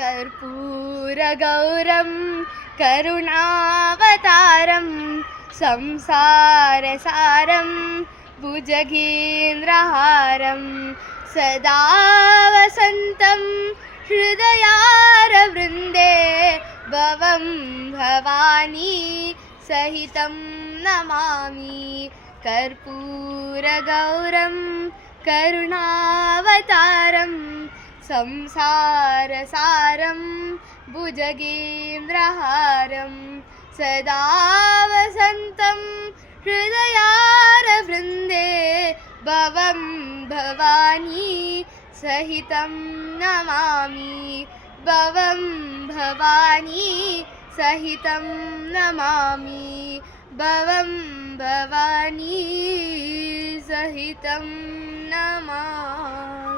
कर्पूरगौरं करुणावतारं संसारसारं भुजगेन्द्रहारं सदा वसन्तं हृदयारवृन्दे भवं भवानी सहितं नमामि। कर्पूरगौरं करुणावतारं संसारसारं भुजगेन्द्रहारं सदा वसन्तं हृदयारवृन्दे भवं भवानी सहितं नमामि। भवं भवानी सहितं नमामि। भवं भवानी सहितं नमामि।